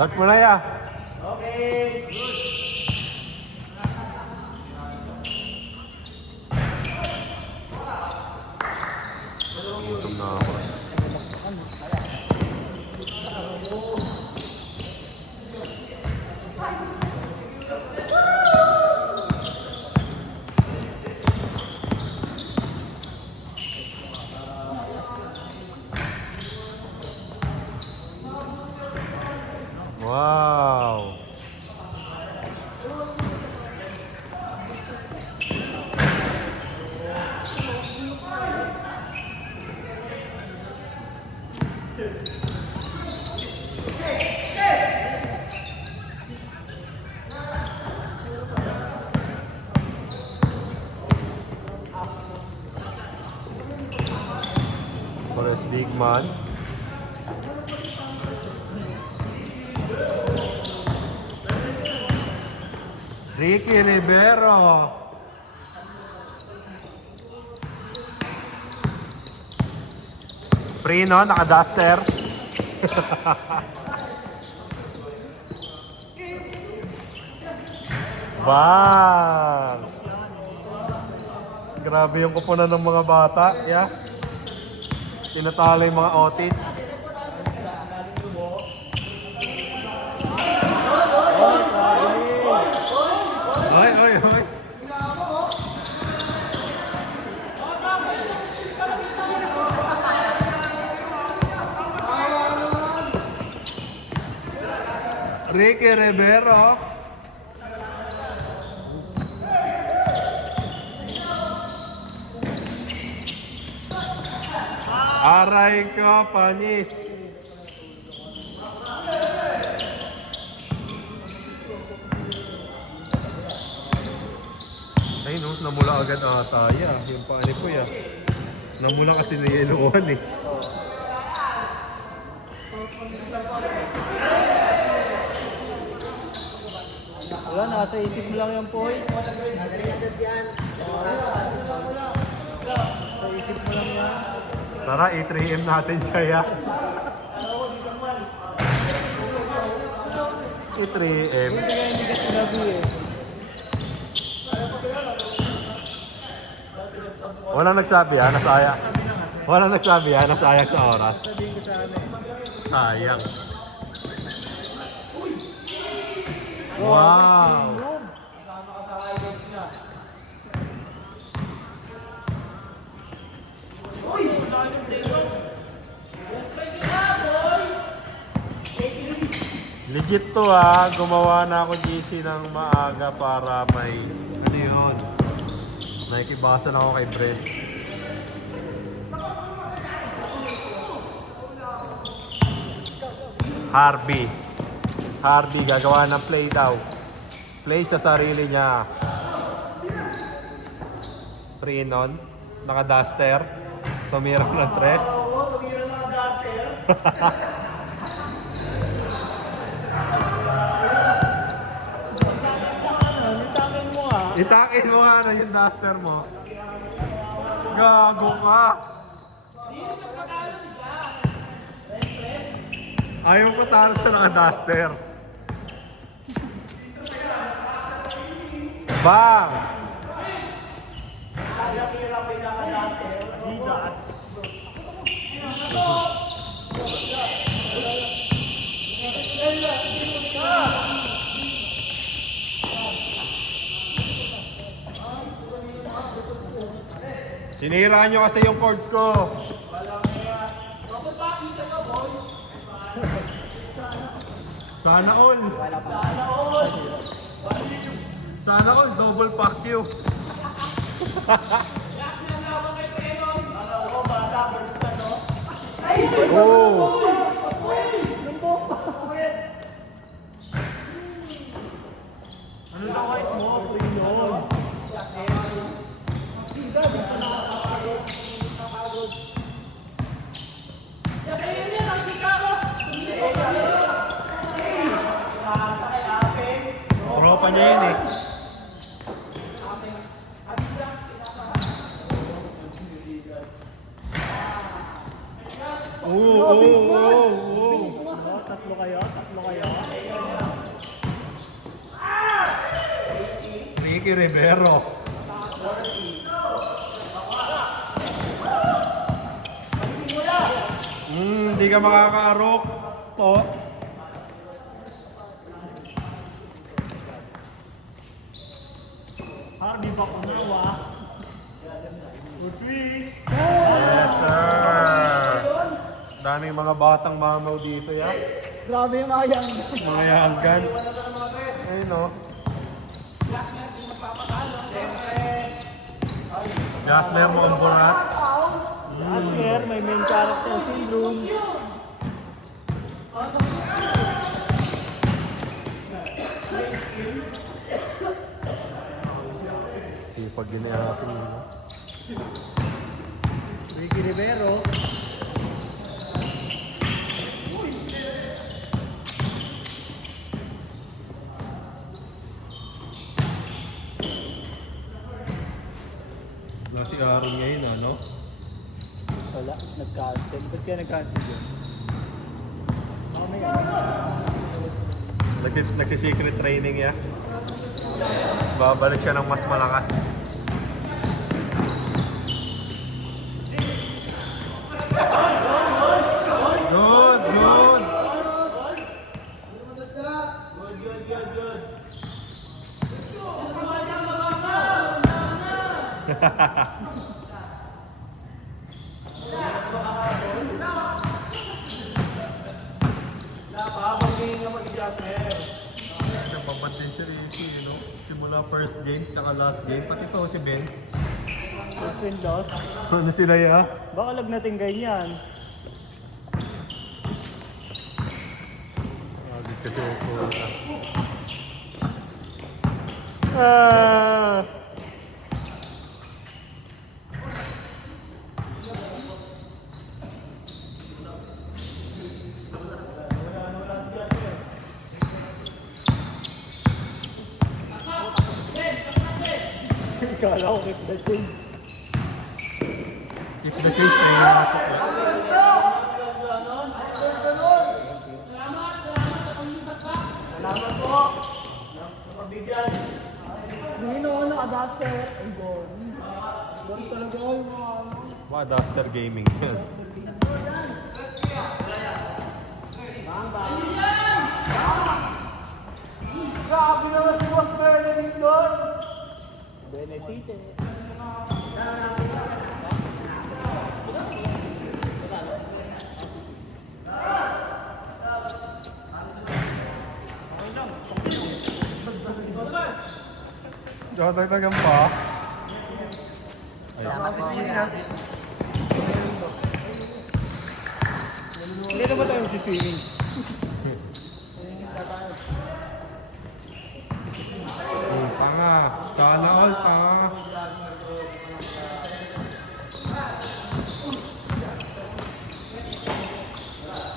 Start mo na ya. Okay. Gutom na ako. Wow. Torres big man. Ricky Rivero. Free no, naka-duster. Bang! Grabe yung kupunan ng mga bata, yeah. Tinatalo yung mga otits. Hoy, hoy, hoy. Ricky Rivero. Aray ko, panis. Ay no, namula agad ata ya. Yung paani ko ya. Namula kasi na yellow one eh. Wala, nasa isip mo lang yan po. Nasa isip mo lang yan. Tara, 8-3M natin siya ya. 8-3M. Hindi ka sinabi eh. Walang nagsabi ha, nasaya. Walang nagsabi ha, nasayang sa oras. Sabihin ko sana eh. Sayang. Wow! Legit to ha, gumawa na ako GC ng maaga para may, ano yun, nakikibasan ako kay Brent. Harvey gagawa ng play daw. Play sa sarili niya. Free on, naka-duster, tumira ng tres. Itakin mo ah. Itakin mo nga na yung duster mo. Gago ka. Ayaw ko talo sa naka-duster. Bang! Sinira nyo kasi yung cord ko. Sana all. Sana all, double pack you. Oh. Ano daw height mo? Yun. Tropa niya yun eh. Oo. Tatlo kayo? Mickey Rivero. Hindi ka makakaarok. To. Hardy ba kumawa? Yes, sir. Daming mga batang mamaw dito, ya. Grabe yung mga young. Mga young guns. Ayun, no. Jasmer mo ang burat. Asker, may main character syndrome. Sipag yun yung aking. Ricky Rivero. Wala si Aaron ngayon, ano? Wala, nag-cancel. Ba't kaya nag-cancel yun? Nagsi-secret training ya. Babalik siya ng mas malakas. Good, good. Nagpapad din si Ricky, you know? Simula first game, tsaka last game. Pati to si Ben. First and loss. Ano sila ya? Baka lagnating ganyan. Agad kasi ako. Ah! Kala ko keep the change. Keep the change na inasok na. Ngayon ako naka-duster. Ang gone. Gone talaga ako yung mga ano. Wow, Duster Gaming yan. Grabe naman si Boss Benedict doon! Benedite. Dagdagan pa. Hindi naman tayo magsiswimming. Tanga. Sana all, tanga.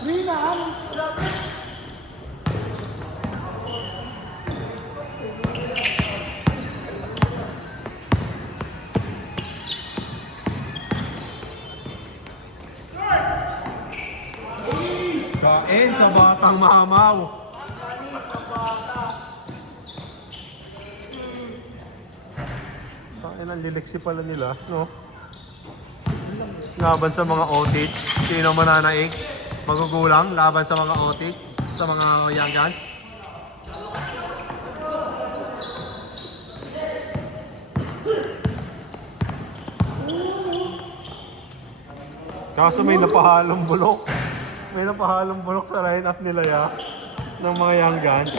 Rinan! Kain sa batang mamaw. Kain ang liliksi pala nila, no? Laban sa mga otits. Sino mananaig? Magugulang laban sa mga otits, sa mga young guns. Kaso may napahalong bulok. May napahalong bulok sa line-up nila ya ng mga young guns.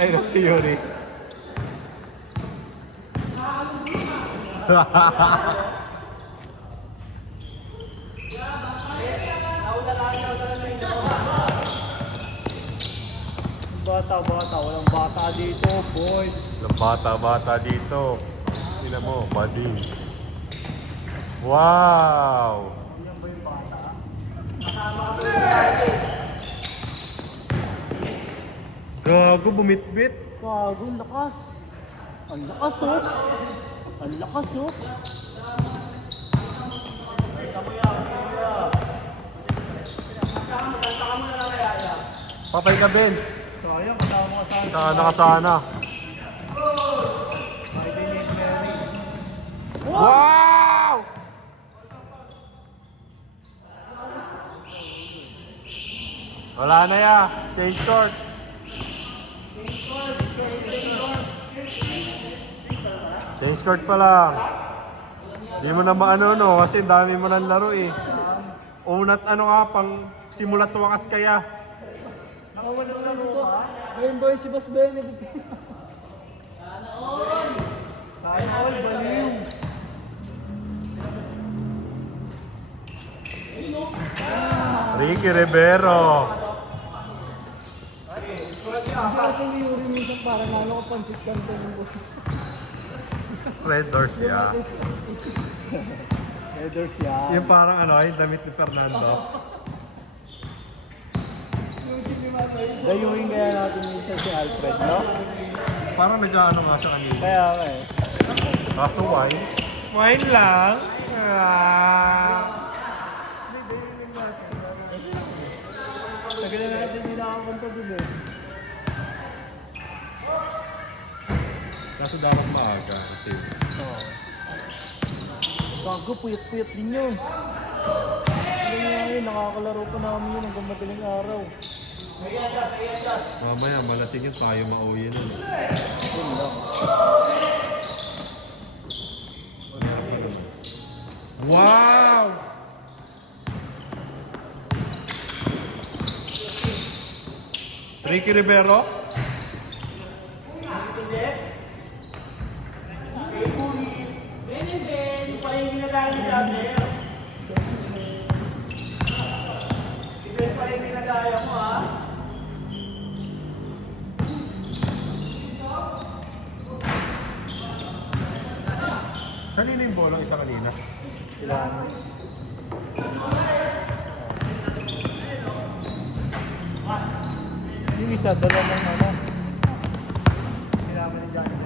Ay, na si Yuri. Bata-bata, walang bata dito, boy. Ng bata-bata dito. Tingnan mo, buddy. Wow! Yan ba yung bata? Gago, bumit-bit. Gago, ang lakas. Ang lakas, oh. Ang lakas, oh. Patay ka, Ben. Sayang, kasama ka sana. Sana ka sana. Wow! Wala na ya. Change court. Change court pa lang. Di mo na maano no kasi dami mo ng laro eh. Unat ano nga pang simulat wakas kaya. Nakawalan na ito. Ayun boy, si Boss Benedict. Sana all, baliw. Ricky Rivero. Kasi ni Yuri minsan parang nalo ko pansit kanto ng boss. Red Doors ya. Headers yan. Yung parang ano, yung damit ni Fernando. Dayuhin kaya natin minsan si Alfred, no? Parang nag-ano nga siya kanina. Kaya nga eh. Kaso wine? Wine lang? Ah. Tagal na natin hindi nakapunta dun eh. Kaso dapat maaga kasi Oo. Bago, puyat-puyat din yun. Alam niyo ngayon, nakakalaro pa namin yun hanggang madaling araw. mamaya malasing yun tayo mauwi nun. Yun lang. Wow! Ricky Rivero? Kanina yung bolong isa kanina? Kailangan. Yung isa, dala ng ano. Kailangan ni Johnny.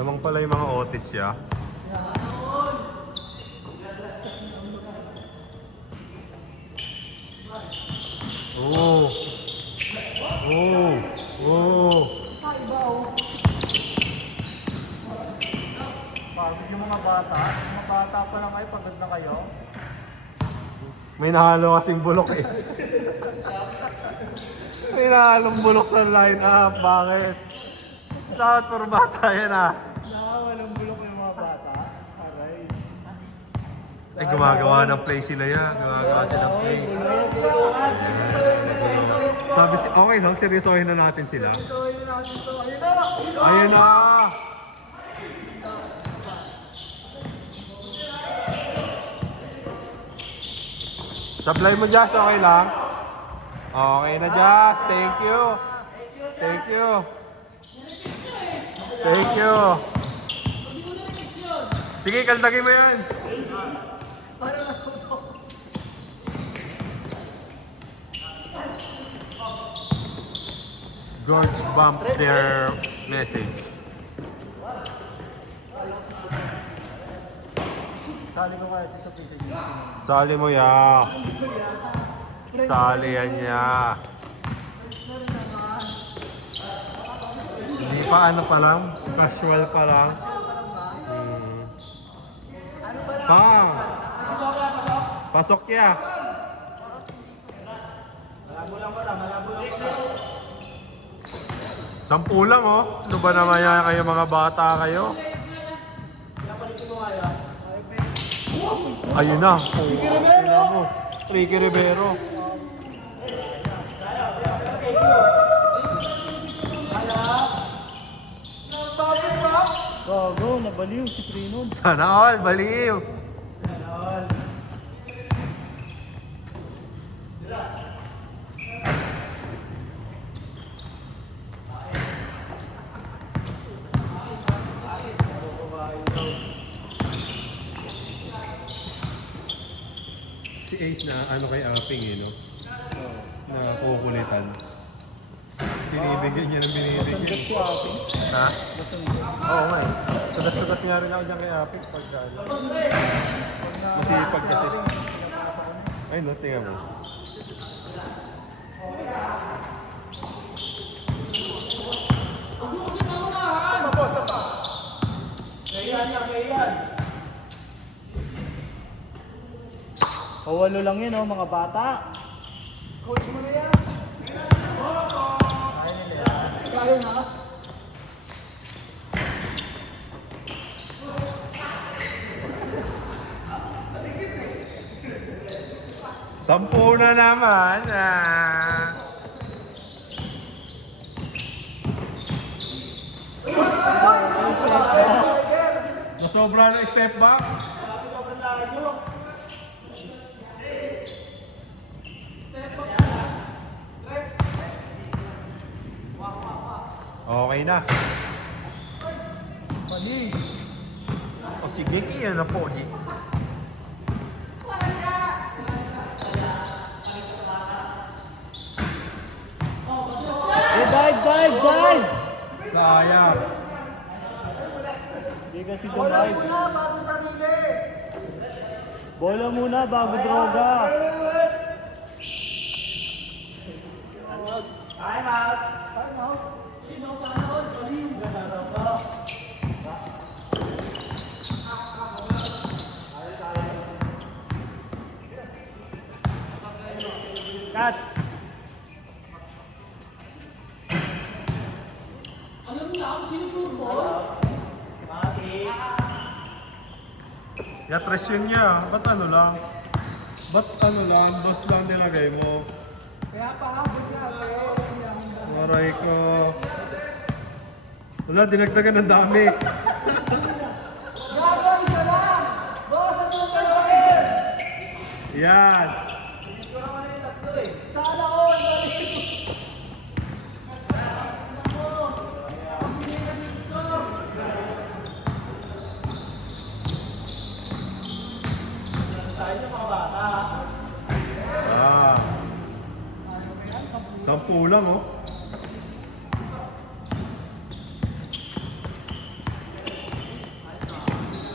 Lamang pala yung mga otits ya. Oh! Oh! Oh! Pagod yung mga bata. Yung mga bata pa lang kayo, pagod na kayo. May nahalo kasing bulok eh. May nahalong bulok sa line-up. Bakit? Lahat puro bata yan ah. Nakawalang bulok yung mga bata. Aray. Ay, gumagawa ng play sila yan. Gumagawa sila ng play. Sabi si, okay lang, seryosohin na natin sila. Ayun na! Supply mo, Josh, okay lang? Okay na, Josh. Thank you. Thank you. Thank you. Sige, kaldagin mo yan. George bumped their message. Sali ko kaya sa Sophie. Sali mo ya. Sali yan ya. Hindi pa ano pa lang. Casual pa lang. Pang. Pasok ya. Sampu lang oh. Ano ba naman yan kayo mga bata kayo? Ayun na. Ricky Rivero. Ricky Rivero. Gago, nabaliw si Trinon. Sana all, baliw. Si Ace na ano kay Aping eh, no? Na kukulitan. Binibigyan niya ng binibigyan. Sandat ko akin. Ha? Oo nga eh. Sugat-sugat nga rin ako dyan kay Aping pagka ano. Masipag kasi. Ay no, tingnan mo. Pawalo lang yun, oh, mga bata. Kaya na. Sampu na naman. Nasobra na step back. Okay na. O sige, iyan na pogi. Dive! Sayang. Hindi kasi dumive. Bola muna bago droga. Cut. Yatres yun niya. Ba't ano lang? Ba't ano lang? Dos lang nilagay mo. Kaya pahabol ka. Maray ko. Wala, dinagdagan ng dami. Yan. Ah. 10 lang, oh.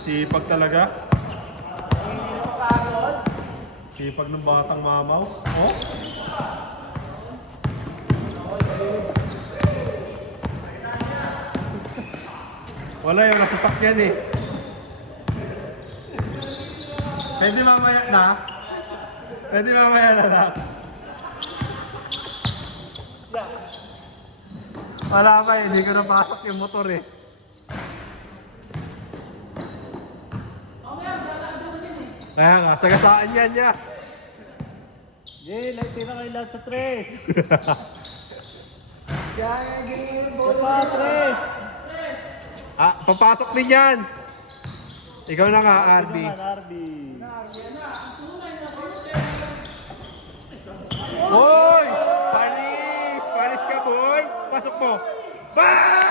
Sipag talaga. Sipag ng batang mamaw. Oh. Wala yung nasasakyan eh. Pwede mamaya na. Pwede mamaya na lang. Wala pa eh, hindi ko napasok yung motor eh. Kaya nga, sagasaan yan niya. Yay, tira kayo lahat sa tres. Pa, tres. Ah, papasok din yan. Ikaw na nga, RD. Boy! Panis! Panis ka, boy! Pasok mo! Bang!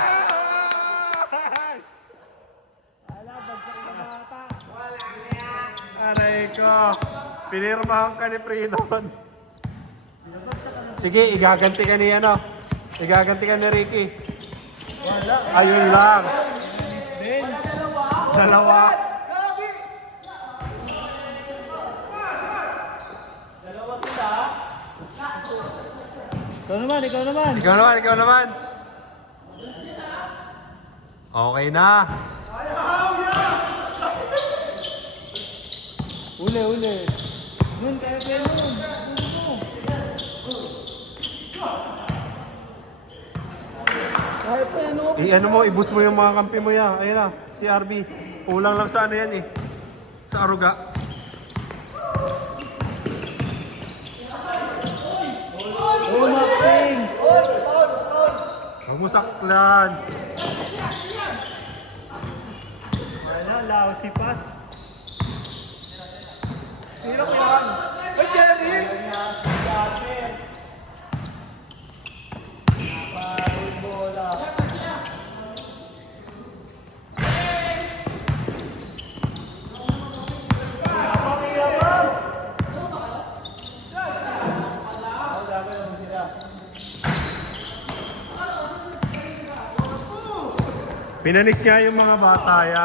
Aray ko! Pinirmahan ka ni Prinon. Sige, igaganti ka ni ano? Igaganti ka ni Ricky. Ayun lang. Dalawa. Ikaw naman. Ikaw naman. Okay na. Uli. Nun, kaya nun. I-ano mo, ibus mo yung mga kampi mo yan. Ayun na, si RB. Kulang lang sa ano yan eh. Sa aruga. Umaking! Huwag mo saklan. Wala, lousy pass. Sino ko yan? Ay, Jerry! Pinanis nga yung mga bata ya.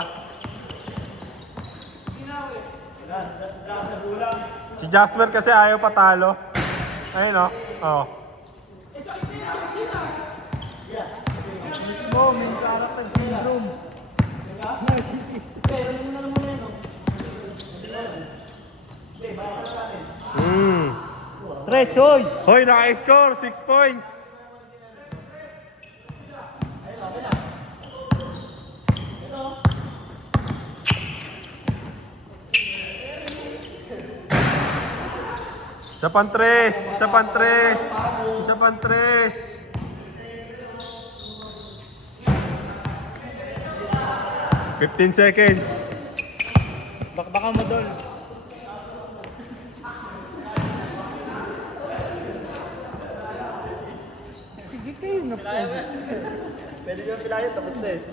Si Jasper kasi ayaw patalo. Ayun o. Oh. Oh, main character syndrome. Narcissist. Tres, hoy! Hoy, naka-score! 6 points! Isa pang tres! Isa pang tres! Isa pang tres! 15 seconds! Bakbakan mo doon. Sige kayo na po. Pwede mo pilayan, tapos na eh.